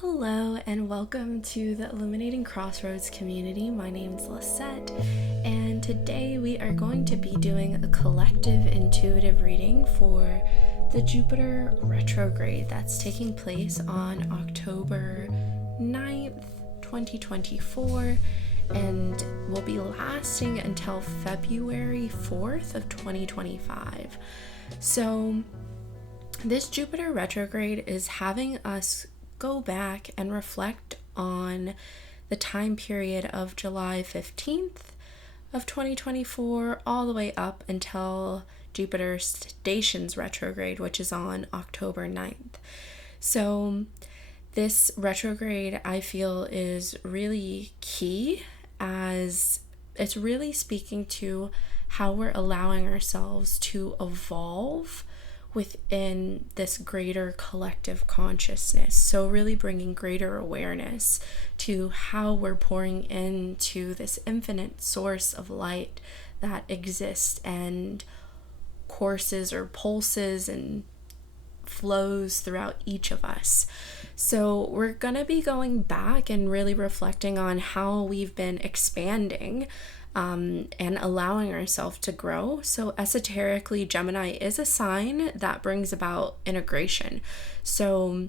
Hello and welcome to the Illuminating Crossroads community. My name's Lisette, and today we are going to be doing a collective intuitive reading for the Jupiter Retrograde that's taking place on October 9th, 2024, and will be lasting until February 4th of 2025. So this Jupiter Retrograde is having us go back and reflect on the time period of July 15th of 2024 all the way up until Jupiter stations retrograde, which is on October 9th. So this retrograde, I feel, is really key, as it's really speaking to how we're allowing ourselves to evolve within this greater collective consciousness. So really bringing greater awareness to how we're pouring into this infinite source of light that exists and courses or pulses and flows throughout each of us. So we're going to be going back and really reflecting on how we've been expanding and allowing ourselves to grow. So esoterically, Gemini is a sign that brings about integration. So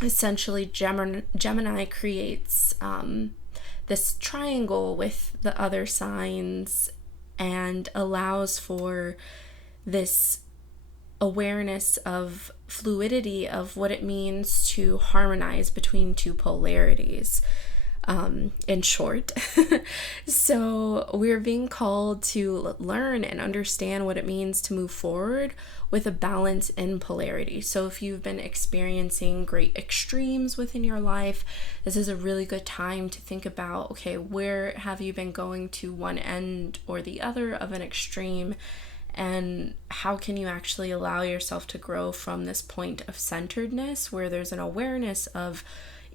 essentially, Gemini creates this triangle with the other signs and allows for this awareness of fluidity of what it means to harmonize between two polarities. In short. So we're being called to learn and understand what it means to move forward with a balance in polarity. So if you've been experiencing great extremes within your life, this is a really good time to think about, okay, where have you been going to one end or the other of an extreme, and how can you actually allow yourself to grow from this point of centeredness where there's an awareness of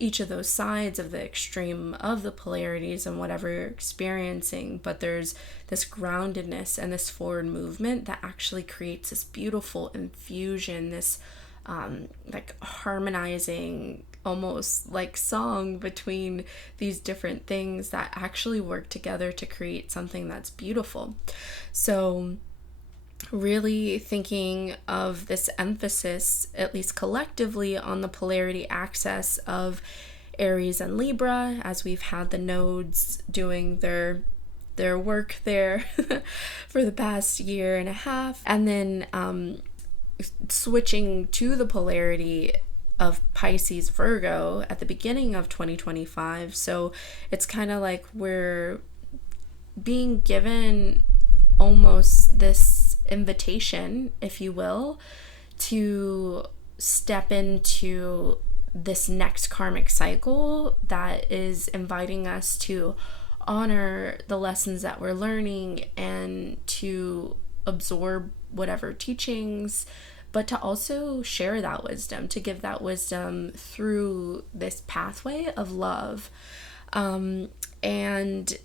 each of those sides of the extreme of the polarities and whatever you're experiencing, but there's this groundedness and this forward movement that actually creates this beautiful infusion, this like harmonizing almost like song between these different things that actually work together to create something that's beautiful. So really thinking of this emphasis, at least collectively, on the polarity axis of Aries and Libra, as we've had the nodes doing their work there for the past year and a half, and then switching to the polarity of Pisces Virgo at the beginning of 2025. So it's kind of like we're being given almost this invitation, if you will, to step into this next karmic cycle that is inviting us to honor the lessons that we're learning and to absorb whatever teachings, but to also share that wisdom, to give that wisdom through this pathway of love. And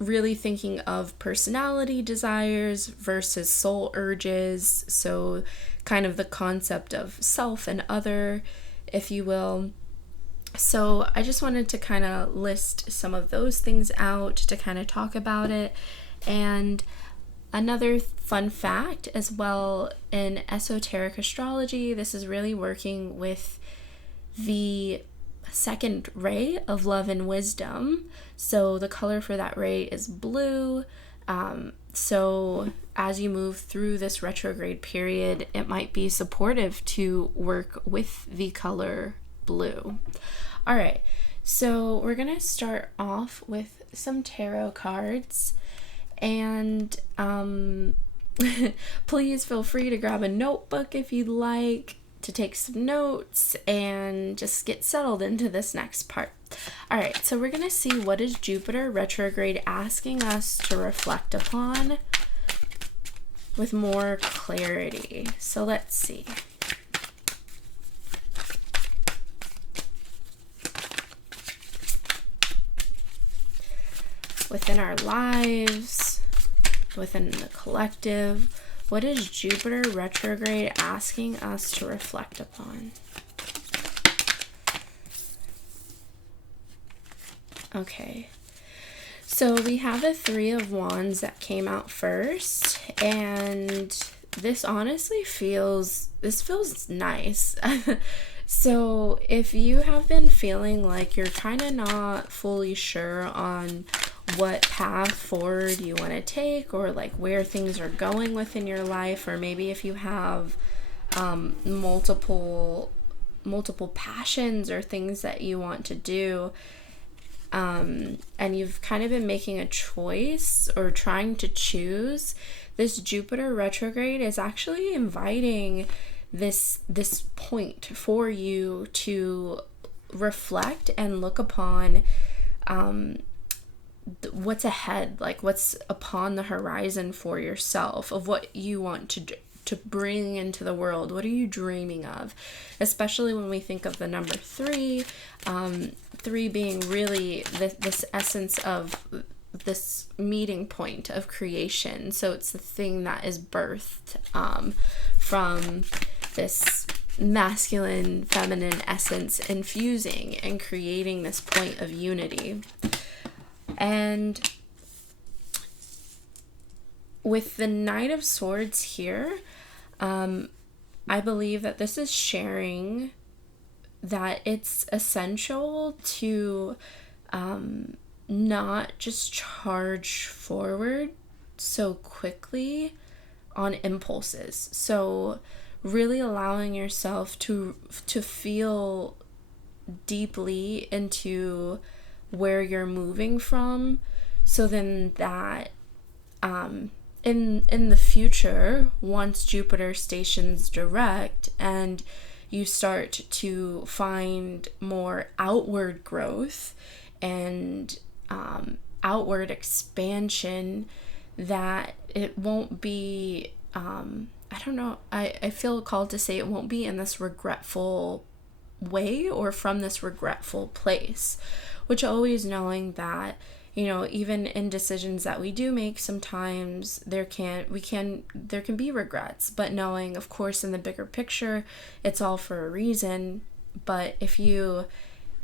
really thinking of personality desires versus soul urges. So kind of the concept of self and other, if you will. So I just wanted to kind of list some of those things out to kind of talk about it. And another fun fact as well, in esoteric astrology, this is really working with the second ray of love and wisdom. So the color for that ray is blue. So as you move through this retrograde period, it might be supportive to work with the color blue. All right, so we're gonna start off with some tarot cards, and please feel free to grab a notebook if you'd like to take some notes and just get settled into this next part. All right, so we're going to see what is Jupiter retrograde asking us to reflect upon with more clarity. So let's see. Within our lives, within the collective, what is Jupiter retrograde asking us to reflect upon? Okay. So we have the Three of Wands that came out first, and this honestly feels nice. So if you have been feeling like you're kind of not fully sure on what path forward you want to take, or like where things are going within your life, or maybe if you have multiple passions or things that you want to do, and you've kind of been making a choice or trying to choose, this Jupiter retrograde is actually inviting this point for you to reflect and look upon what's ahead, like what's upon the horizon for yourself, of what you want to bring into the world. What are you dreaming of? Especially when we think of the number 3, 3 being really this essence of this meeting point of creation. So it's the thing that is birthed from this masculine, feminine essence infusing and creating this point of unity. And with the Knight of Swords here, I believe that this is sharing that it's essential to not just charge forward so quickly on impulses. So really allowing yourself to feel deeply into where you're moving from, so then that in the future, once Jupiter stations direct and you start to find more outward growth and outward expansion, that it won't be I feel called to say it won't be in this regretful way or from this regretful place, which always knowing that, you know, even in decisions that we do make, sometimes there can be regrets, but knowing, of course, in the bigger picture, it's all for a reason. But if you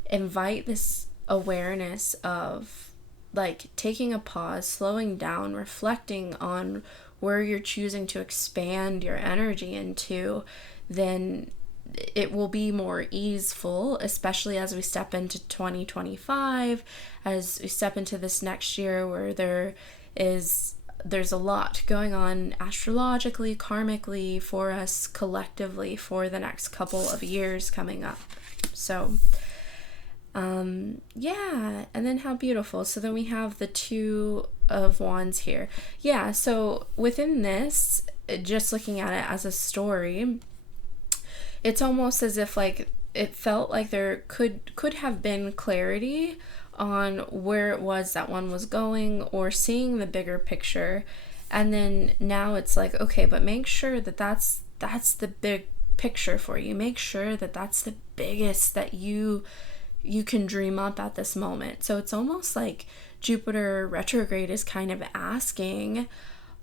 invite this awareness of like taking a pause, slowing down, reflecting on where you're choosing to expand your energy into, then it will be more easeful, especially as we step into 2025, as we step into this next year where there's a lot going on astrologically, karmically for us collectively for the next couple of years coming up. So yeah, and then how beautiful. So then we have the Two of Wands here. Yeah, so within this, just looking at it as a story, it's almost as if like it felt like there could have been clarity on where it was that one was going, or seeing the bigger picture. And then now it's like, okay, but make sure that that's the big picture for you. Make sure that that's the biggest that you can dream up at this moment. So it's almost like Jupiter retrograde is kind of asking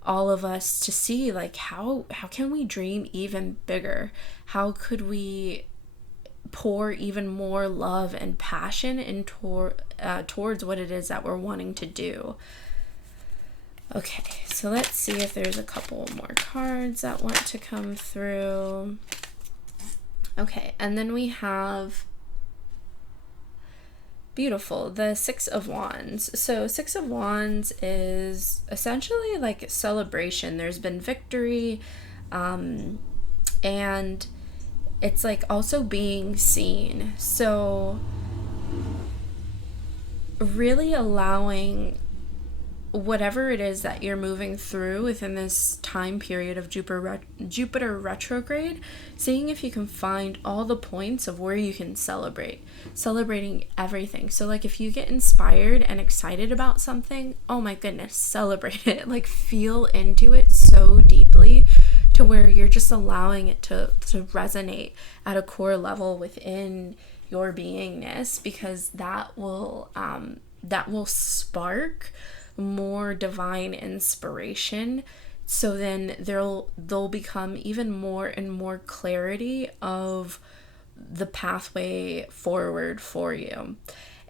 all of us to see, like, how can we dream even bigger? How could we pour even more love and passion towards what it is that we're wanting to do? Okay, so let's see if there's a couple more cards that want to come through. Okay, and then we have beautiful, the Six of Wands. So Six of Wands is essentially like celebration. There's been victory, and it's like also being seen. So really allowing whatever it is that you're moving through within this time period of Jupiter retrograde, seeing if you can find all the points of where you can celebrating everything. So like if you get inspired and excited about something, oh my goodness, celebrate it. Like feel into it so deeply to where you're just allowing it to resonate at a core level within your beingness, because that will spark more divine inspiration. So then there'll become even more and more clarity of the pathway forward for you.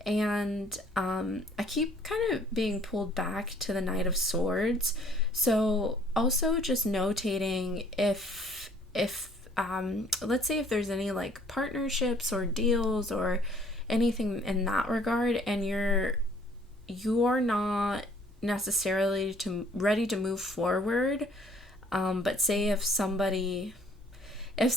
And I keep kind of being pulled back to the Knight of Swords. So also just notating if let's say if there's any like partnerships or deals or anything in that regard, and you are not necessarily ready to move forward, but say if somebody is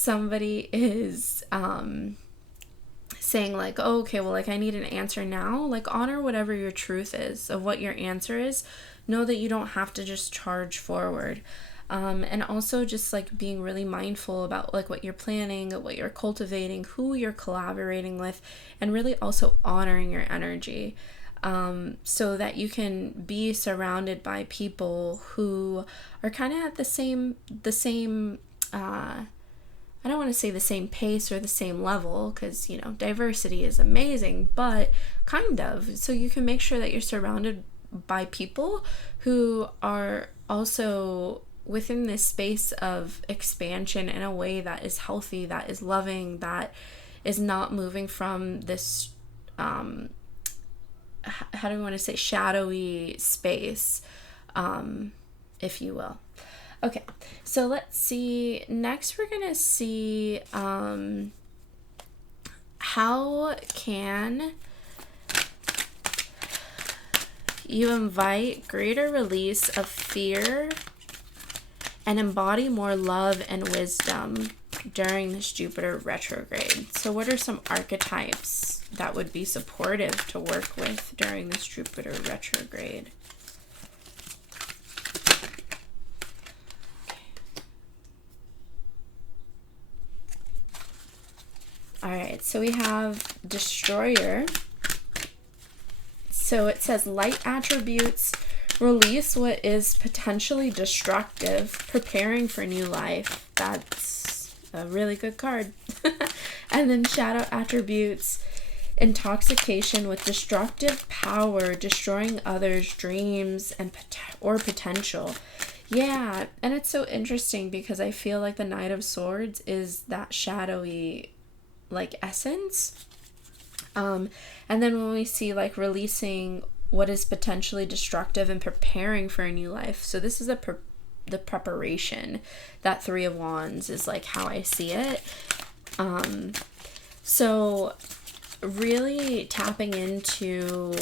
saying like, oh, okay, well, like I need an answer now, like honor whatever your truth is of what your answer is. Know that you don't have to just charge forward. And also just like being really mindful about like what you're planning, what you're cultivating, who you're collaborating with, and really also honoring your energy, so that you can be surrounded by people who are kind of at the same I don't want to say the same pace or the same level, because, you know, diversity is amazing, but kind of. So you can make sure that you're surrounded by people who are also within this space of expansion in a way that is healthy, that is loving, that is not moving from this, how do we want to say, shadowy space, if you will. Okay, so let's see. Next, we're going to see how can you invite greater release of fear and embody more love and wisdom during this Jupiter retrograde. So what are some archetypes that would be supportive to work with during this Jupiter retrograde? All right, so we have Destroyer. So it says light attributes, release what is potentially destructive, preparing for new life. That's a really good card. And then shadow attributes, intoxication with destructive power, destroying others' dreams and or potential. Yeah, and it's so interesting because I feel like the Knight of Swords is that shadowy like essence. And then when we see like releasing what is potentially destructive and preparing for a new life. So this is the preparation. That Three of Wands is like how I see it. So really tapping into,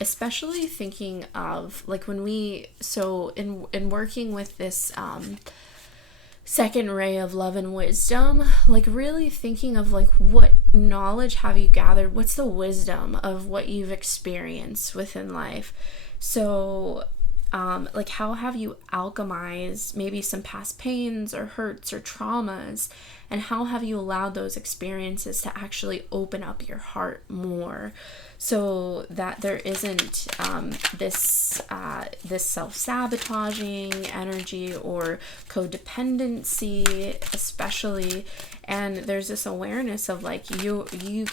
especially thinking of like when in working with this, second ray of love and wisdom, like really thinking of like what knowledge have you gathered, what's the wisdom of what you've experienced within life. So like how have you alchemized maybe some past pains or hurts or traumas, and how have you allowed those experiences to actually open up your heart more, so that there isn't this self-sabotaging energy or codependency especially, and there's this awareness of like you you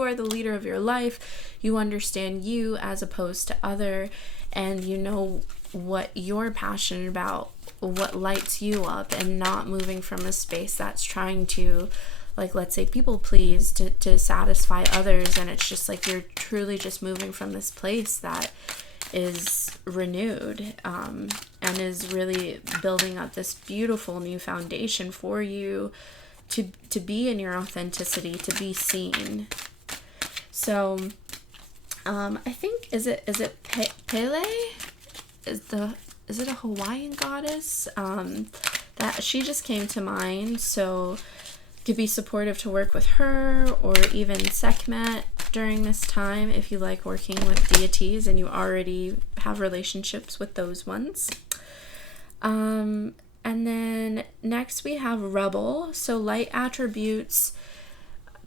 are the leader of your life, you understand you as opposed to other, and you know what you're passionate about, what lights you up, and not moving from a space that's trying to, like, let's say people please to satisfy others, and it's just like you're truly just moving from this place that is renewed, and is really building up this beautiful new foundation for you to be in your authenticity, to be seen. So I think is it Pele? Is it a Hawaiian goddess? That she just came to mind, so could be supportive to work with her, or even Sekhmet during this time if you like working with deities and you already have relationships with those ones. And then next we have Rebel. So light attributes,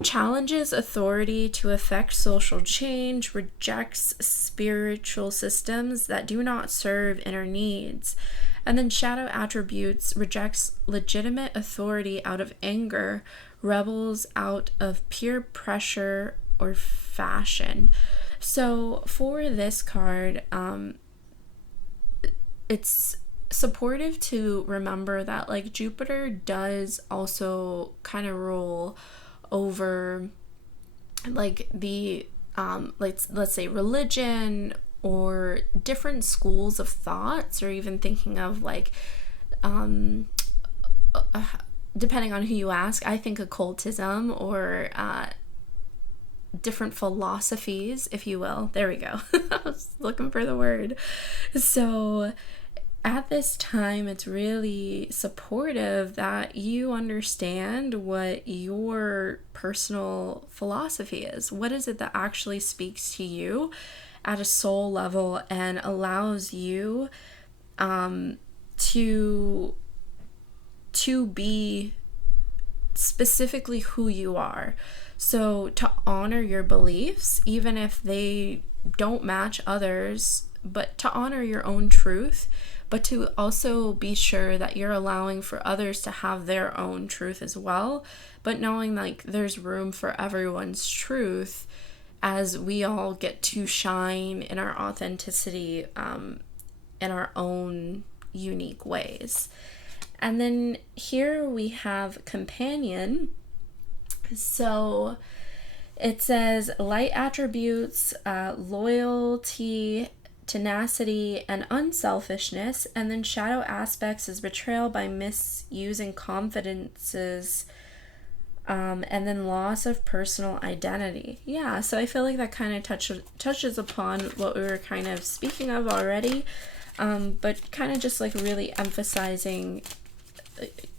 challenges authority to effect social change, rejects spiritual systems that do not serve inner needs. And then shadow attributes, rejects legitimate authority out of anger, rebels out of peer pressure or fashion. So for this card, it's supportive to remember that like Jupiter does also kind of rule over like the let's say religion or different schools of thoughts, or even thinking of like depending on who you ask, I think occultism or different philosophies, if you will. There we go. I was looking for the word. So at this time, it's really supportive that you understand what your personal philosophy is. What is it that actually speaks to you at a soul level and allows you to be specifically who you are. So to honor your beliefs, even if they don't match others, but to honor your own truth, but to also be sure that you're allowing for others to have their own truth as well, but knowing like there's room for everyone's truth as we all get to shine in our authenticity in our own unique ways. And then here we have companion. So it says light attributes, loyalty, tenacity, and unselfishness. And then shadow aspects is betrayal by misusing confidences, and then loss of personal identity. Yeah, so I feel like that kind of touches upon what we were kind of speaking of already, but kind of just like really emphasizing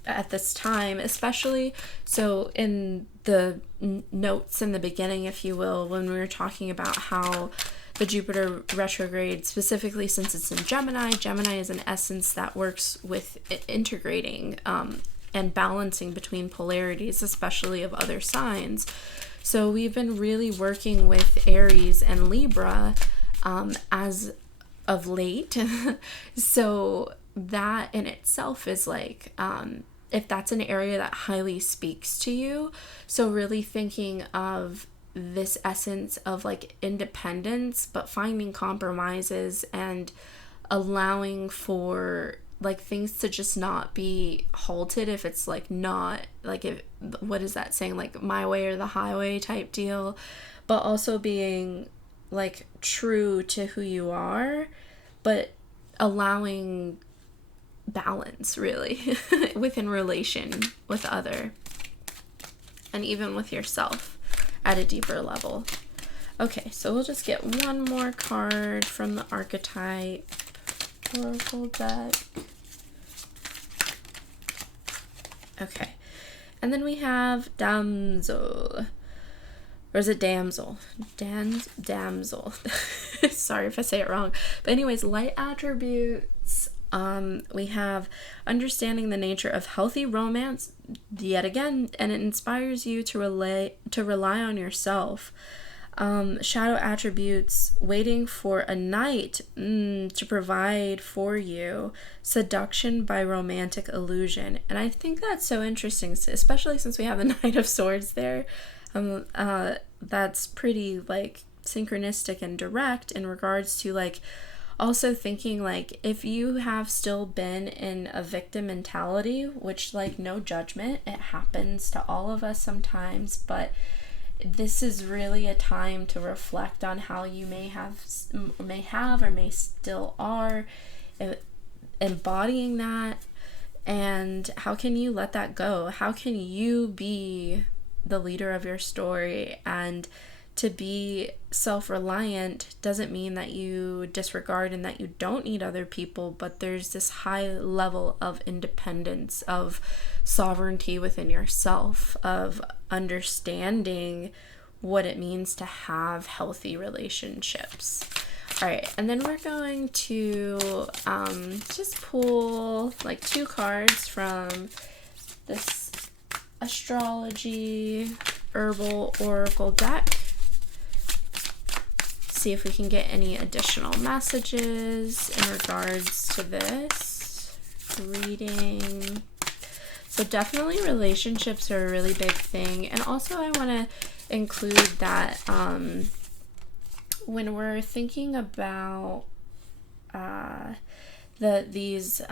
at this time, especially so in the notes in the beginning, if you will, when we were talking about how the Jupiter retrograde, specifically since it's in Gemini is an essence that works with integrating and balancing between polarities, especially of other signs. So we've been really working with Aries and Libra as of late. So that in itself is like, if that's an area that highly speaks to you, so really thinking of this essence of like independence, but finding compromises and allowing for like things to just not be halted if it's like not like, if what is that saying, like my way or the highway type deal, but also being like true to who you are, but allowing balance really within relation with other and even with yourself at a deeper level. Okay, so we'll just get one more card from the archetype oracle deck. Okay, and then we have damsel, or is it damsel? Damsel. Sorry if I say it wrong. But anyways, light attributes. We have understanding the nature of healthy romance, yet again, and it inspires you to rely on yourself. Shadow attributes, waiting for a knight to provide for you, seduction by romantic illusion. And I think that's so interesting, especially since we have the Knight of Swords there. That's pretty like synchronistic and direct in regards to like also thinking like if you have still been in a victim mentality, which like no judgment, it happens to all of us sometimes, but this is really a time to reflect on how you may have or may still are embodying that, and how can you let that go? How can you be the leader of your story? And to be self-reliant doesn't mean that you disregard and that you don't need other people, but there's this high level of independence, of sovereignty within yourself, of understanding what it means to have healthy relationships. All right, and then we're going to just pull like 2 cards from this astrology herbal oracle deck. See if we can get any additional messages in regards to this reading. So definitely relationships are a really big thing. And also I want to include that when we're thinking about these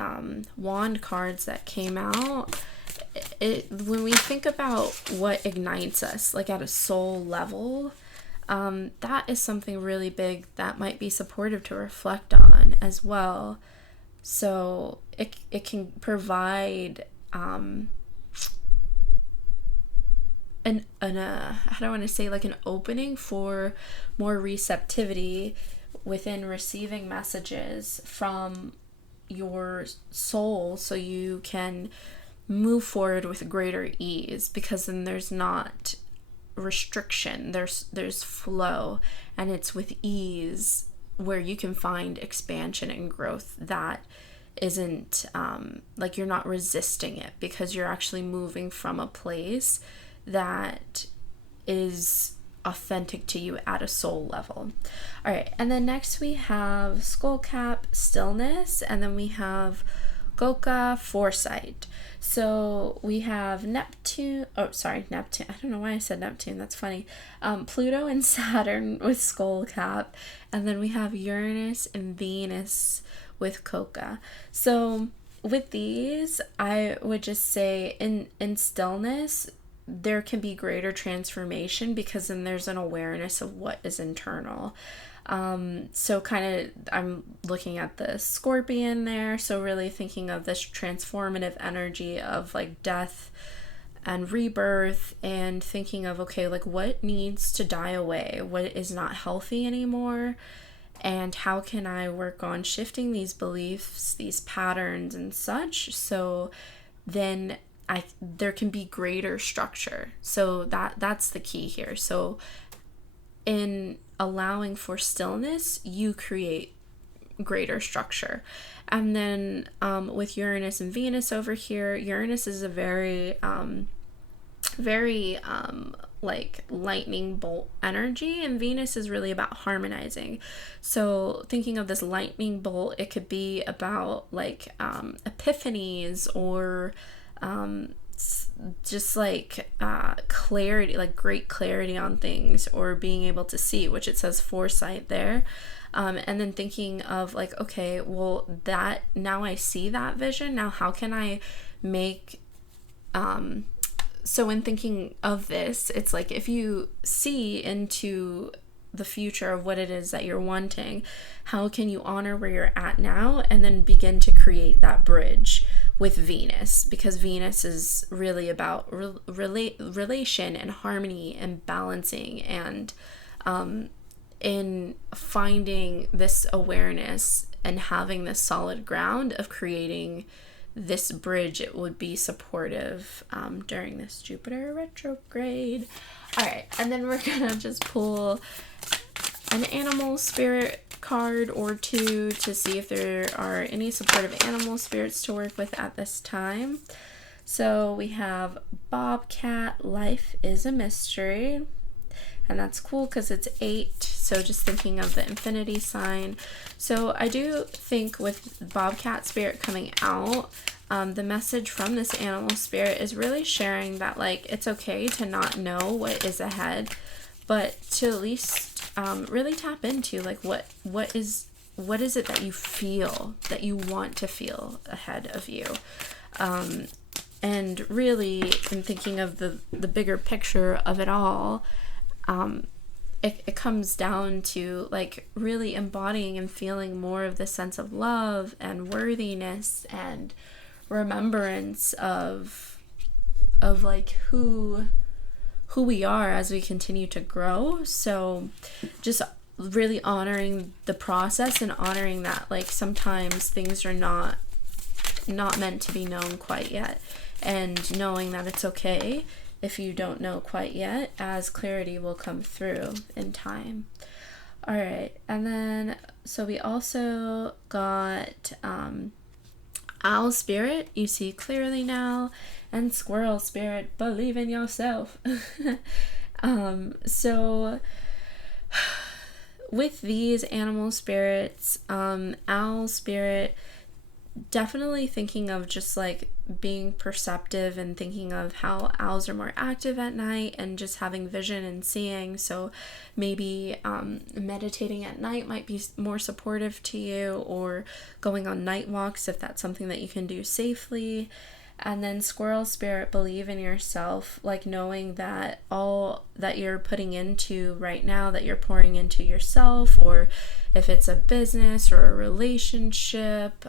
wand cards that came out, when we think about what ignites us, like at a soul level, that is something really big that might be supportive to reflect on as well. So it can provide how do I want to say, like an opening for more receptivity within receiving messages from your soul, so you can move forward with greater ease, because then there's not restriction, there's flow, and it's with ease where you can find expansion and growth that isn't like you're not resisting it, because you're actually moving from a place that is authentic to you at a soul level. All right, and then next we have skull cap, stillness, and then we have Goka, foresight. So we have Neptune. I don't know why I said Neptune. That's funny. Pluto and Saturn with skull cap, and then we have Uranus and Venus with Goka. So with these, I would just say in stillness, there can be greater transformation, because then there's an awareness of what is internal. So kind of, I'm looking at the Scorpion there, so really thinking of this transformative energy of like death and rebirth, and thinking of, okay, like what needs to die away, what is not healthy anymore, and how can I work on shifting these beliefs, these patterns and such, so then there can be greater structure. So that's the key here. So in allowing for stillness, you create greater structure. And then with Uranus and Venus over here, Uranus is a very like lightning bolt energy, and Venus is really about harmonizing. So thinking of this lightning bolt, it could be about like epiphanies, or just like clarity, like great clarity on things, or being able to see, which it says foresight there. And then thinking of like, okay, well, that now I see that vision, now how can I make so in thinking of this, it's like if you see into the future of what it is that you're wanting, how can you honor where you're at now and then begin to create that bridge with Venus, because Venus is really about relation and harmony and balancing, and in finding this awareness and having this solid ground of creating this bridge, it would be supportive during this Jupiter retrograde. All right, and then we're gonna just pull an animal spirit card or two to see if there are any supportive animal spirits to work with at this time. So we have Bobcat, life is a mystery, and that's cool because it's 8, so just thinking of the infinity sign. So I do think with Bobcat spirit coming out, the message from this animal spirit is really sharing that like it's okay to not know what is ahead, but to at least really tap into like what is it that you feel, that you want to feel ahead of you, and really in thinking of the bigger picture of it all, it comes down to like really embodying and feeling more of the sense of love and worthiness and remembrance of like who we are as we continue to grow. So just really honoring the process and honoring that like sometimes things are not meant to be known quite yet, and knowing that it's okay if you don't know quite yet, as clarity will come through in time. All right, and then so we also got owl spirit, you see clearly now, and squirrel spirit, believe in yourself. So with these animal spirits, owl spirit, definitely thinking of just like being perceptive and thinking of how owls are more active at night and just having vision and seeing. So maybe meditating at night might be more supportive to you, or going on night walks if that's something that you can do safely. And then squirrel spirit, believe in yourself, like knowing that all that you're putting into right now, that you're pouring into yourself, or if it's a business or a relationship,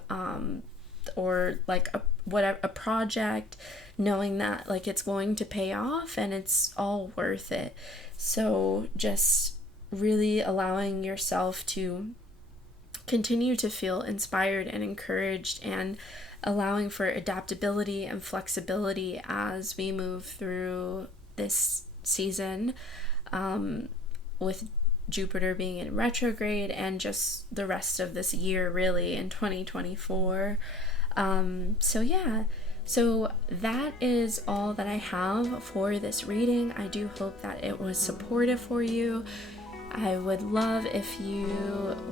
or like a project, knowing that like it's going to pay off and it's all worth it. So just really allowing yourself to continue to feel inspired and encouraged, and allowing for adaptability and flexibility as we move through this season, with Jupiter being in retrograde and just the rest of this year really in 2024. So that is all that I have for this reading. I do hope that it was supportive for you. I would love if you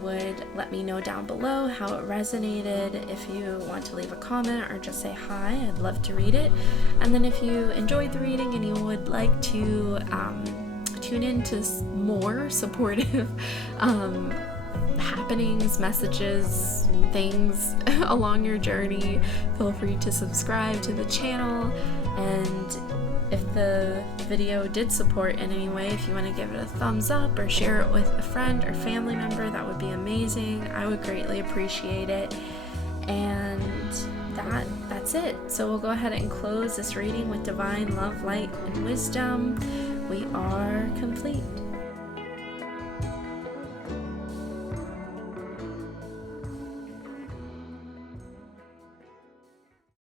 would let me know down below how it resonated. If you want to leave a comment or just say hi, I'd love to read it. And then if you enjoyed the reading and you would like to tune in to more supportive happenings, messages, things along your journey, feel free to subscribe to the channel. And if the video did support in any way, if you want to give it a thumbs up or share it with a friend or family member, that would be amazing. I would greatly appreciate it. And that's it. So we'll go ahead and close this reading with divine love, light, and wisdom. We are complete.